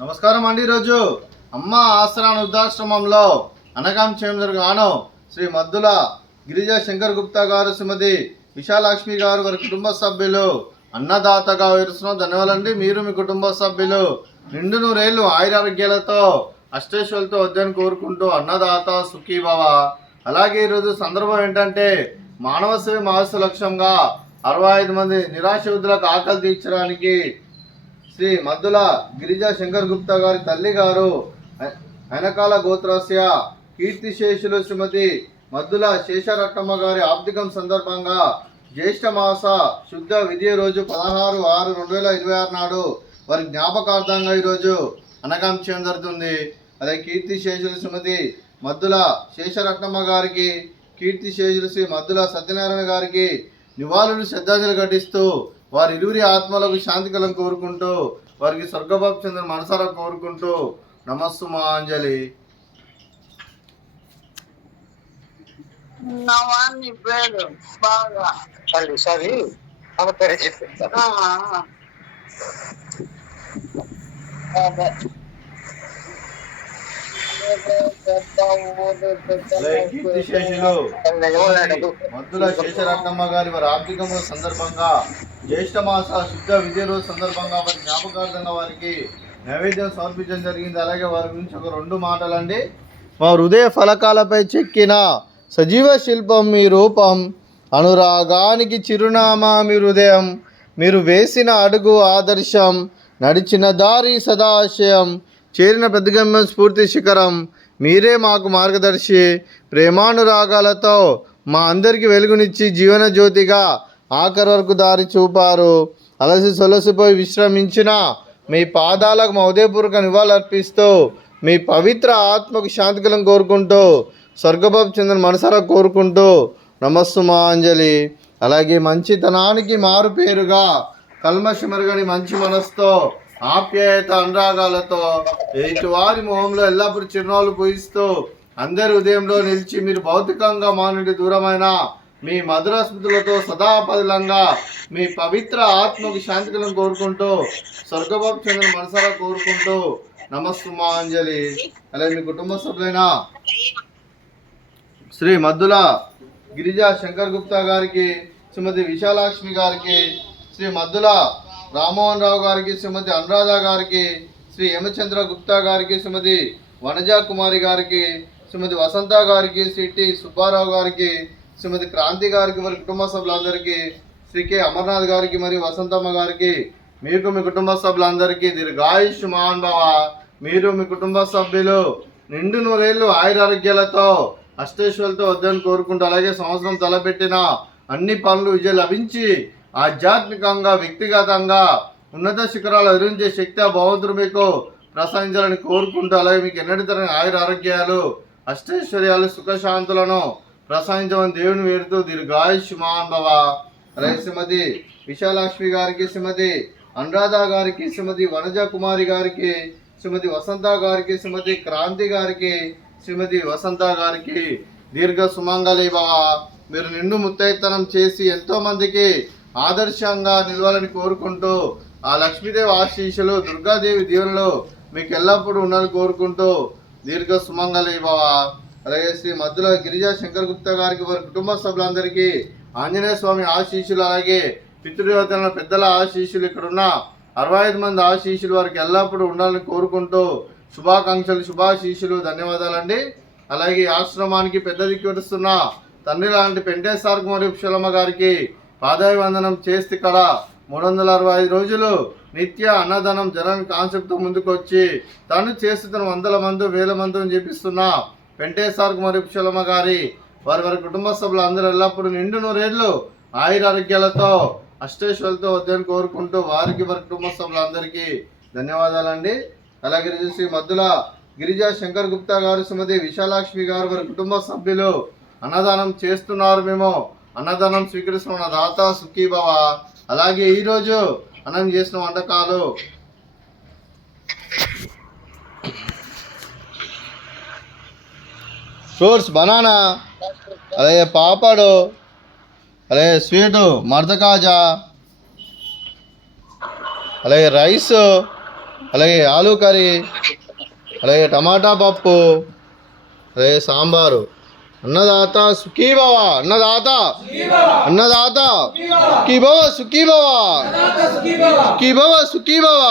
నమస్కారం అండి. ఈరోజు అమ్మ ఆసరా వృద్ధాశ్రమంలో అనగాం గాను శ్రీ మద్దుల గిరిజా శంకర్ గుప్తా గారు, శ్రీమతి విశాలాక్ష్మి గారు, వారి కుటుంబ సభ్యులు అన్నదాతగా విరుస్తున్నాం. ధన్యవాదాలండి. మీరు మీ కుటుంబ సభ్యులు నిండు నూరేళ్లు ఆయురారోగ్యాలతో అష్టేశ్వరులతో వద్దని కోరుకుంటూ అన్నదాత సుఖీభవ. అలాగే ఈరోజు సందర్భం ఏంటంటే మానవ సేవ మహస్సు లక్ష్యంగా 65 మంది నిరాశ్రితులకు ఆకలి తీర్చడానికి శ్రీ మద్దుల గిరిజా శంకర్ గుప్తా గారి తల్లి గారు వెనకాల గోత్రస్య కీర్తిశేషులు శ్రీమతి మద్దుల శేషరత్నమ్మ గారి ఆబ్దికం సందర్భంగా జ్యేష్ఠ మాస శుద్ధ విద్య రోజు 16/6/2026 నాడు వారి జ్ఞాపకార్థంగా ఈరోజు అనగాం చేయడం జరుగుతుంది. అదే కీర్తిశేషులు శ్రీమతి మద్దుల శేషరత్నమ్మ గారికి, కీర్తిశేషులు శ్రీ మద్దుల సత్యనారాయణ గారికి నివాళులు శ్రద్ధాంజలి ఘటిస్తూ వారి ఇరువురి ఆత్మలకు శాంతి కలం కోరుకుంటూ వారికి స్వర్గభావ చెందిన మనసారా కోరుకుంటూ నమస్సుమాంజలి. మద్దుల శేషరత్నమ్మ గారి వారి ఆర్థికము సందర్భంగా జ్యేష్ఠ మాస శుద్ధ విద్య రోజు సందర్భంగా వారి జ్ఞాపకార్థంగా వారికి నైవేద్యం సమర్పించడం జరిగింది. అలాగే వారి గురించి ఒక 2 మాటలండి. మా హృదయ ఫలకాలపై చెక్కిన సజీవ శిల్పం మీ రూపం, అనురాగానికి చిరునామా మీ హృదయం, మీరు వేసిన అడుగు ఆదర్శం, నడిచిన దారి సదాశయం, చేరిన ప్రతిగమ్యం స్ఫూర్తి శిఖరం, మీరే మాకు మార్గదర్శి, ప్రేమానురాగాలతో మా అందరికీ వెలుగునిచ్చి జీవన జ్యోతిగా ఆఖరి వరకు దారి చూపారు. అలసి సొలసిపోయి విశ్రమించిన మీ పాదాలకు మా ఉదయపూర్వక నివాళులర్పిస్తూ మీ పవిత్ర ఆత్మకు శాంతికలం కోరుకుంటూ స్వర్గభావ చెందిన మనసారా కోరుకుంటూ నమస్సుమాంజలి. అలాగే మంచితనానికి మారు పేరుగా కల్మషమెరగని మంచి మనసుతో ఆప్యాయత అనురాగాలతో ఎదుటివారి మొహంలో ఎల్లప్పుడూ చిరునవ్వులు పూయిస్తూ అందరి ఉదయంలో నిలిచి మీరు భౌతికంగా మా నుండి దూరమైన మీ మధుర స్మృతులతో సదాపదిలంగా మీ పవిత్ర ఆత్మకు శాంతికలం కోరుకుంటూ స్వర్గభావ చెందిన మనసారా కోరుకుంటూ నమస్సుమాంజలి. అలాగే మీ కుటుంబ సభ్యులైన శ్రీ మద్దుల గిరిజా శంకర్ గుప్తా గారికి, శ్రీమతి విశాలాక్ష్మి గారికి, శ్రీ మద్దుల రామ్మోహన్ రావు గారికి, శ్రీమతి అనురాధ గారికి, శ్రీ హేమచంద్ర గుప్తా గారికి, శ్రీమతి వనజా కుమారి గారికి, శ్రీమతి వసంత గారికి, శ్రీ టి సుబ్బారావు గారికి, శ్రీమతి క్రాంతి గారికి, వారి కుటుంబ సభ్యులందరికీ, శ్రీ కె అమర్నాథ్ గారికి మరియు వసంతమ్మ గారికి, మీకు మీ కుటుంబ సభ్యులందరికీ దీర్ఘాయుష్మాన్ భవ. మీరు మీ కుటుంబ సభ్యులు నిండు నూరేళ్లు ఆయురారోగ్యాలతో అష్టేశ్వరులతో వద్దని కోరుకుంటూ, అలాగే సంవత్సరం తలపెట్టిన అన్ని పనులు విజయం లభించి ఆధ్యాత్మికంగా వ్యక్తిగతంగా ఉన్నత శిఖరాలు ఎదిరించే శక్తి ఆ భగవంతుడు మీకు ప్రసాదించాలని కోరుకుంటూ, అలాగే మీకు ఎన్నటి తరగని ఆయుర ఆరోగ్యాలు అష్టైశ్వర్యాలు సుఖశాంతులను ప్రసాదించమని దేవుని వేడుతూ దీర్ఘాయుష్మాన్ భవ. అలాగే శ్రీమతి విశాలాక్ష్మి గారికి, శ్రీమతి అనురాధ గారికి, శ్రీమతి వనజ కుమారి గారికి, శ్రీమతి వసంత గారికి, శ్రీమతి క్రాంతి గారికి, శ్రీమతి వసంత గారికి దీర్ఘ సుమంగళి భవ. మీరు నిండు ముత్తైతనం చేసి ఎంతోమందికి ఆదర్శంగా నిలవాలని కోరుకుంటూ ఆ లక్ష్మీదేవి ఆశీస్సులు, దుర్గాదేవి దీవెనలు మీకు ఎల్లప్పుడూ ఉండాలని కోరుకుంటూ దీర్ఘ సుమంగళి భవ. అలాగే శ్రీ మద్దుల గిరిజా శంకర్ గుప్తా గారికి, వారి కుటుంబ సభ్యులందరికీ ఆంజనేయ స్వామి ఆశీస్సులు, అలాగే పితృదేవతల పెద్దల ఆశీస్సులు, ఇక్కడున్న 65 మంది ఆశీస్సులు వారికి ఎల్లప్పుడూ ఉండాలని కోరుకుంటూ శుభాకాంక్షలు, శుభాశీస్సులు, ధన్యవాదాలండి. అలాగే ఆశ్రమానికి పెద్ద దిక్కు వస్తున్న తండ్రి లాంటి పెంటేశ్వర కుమారి పుష్పలమ్మ గారికి పాదాభివందనం చేస్తే ఇక్కడ 365 రోజులు నిత్య అన్నదానం జరగని కాన్సెప్ట్తో ముందుకు వచ్చి తను చేస్తున్న 100 మంది 1000 మందిని చేపిస్తున్న పెంటేశ్వర కుమారి పుష్పలమ్మ గారి వారి కుటుంబ సభ్యులు అందరూ ఎల్లప్పుడూ నిండు నూరేళ్లు ఆయురారోగ్యాలతో అష్టేశ్వరులతో వద్దని కోరుకుంటూ వారికి వారి కుటుంబ సభ్యులందరికీ ధన్యవాదాలండి. అలాగే శ్రీ మద్దుల గిరిజా శంకర్ గుప్తా గారు, శ్రీమతి విశాలాక్ష్మి గారు, వారి కుటుంబ సభ్యులు అన్నదానం చేస్తున్నారు. మేము అన్నదానం స్వీకరిస్తున్న దాత సుఖీభవ. అలాగే ఈరోజు అన్నం చేసిన వంటకాలు ఫ్రూట్స్, బనానా, అలాగే పాపడు, అలాగే స్వీటు మర్దకాజా, అలాగే రైస్, అలాగే ఆలు కర్రీ, అలాగే టమాటా పప్పు, అలాగే సాంబారు. అన్నదాత సుఖీ భవ, అన్నదాత అన్నదాత సుఖీ భవ, సుఖీ భవ, సుఖీ భవ, సుఖీ భవ.